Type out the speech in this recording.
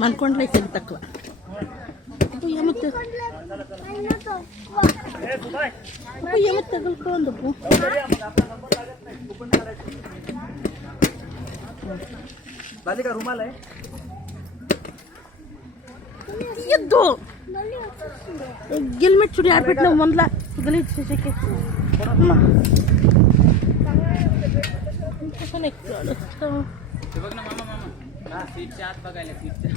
మనకొండలో ఇక్కడ తక్కువ ఏమో తగులుకోండి बालिका रुमाल आहे येतो गिलमेट चुडी आडपेट ना म्हणला गलीत शके कसं नाही बघ ना मामा मामा सीटच्या आत बघायला सीटच्या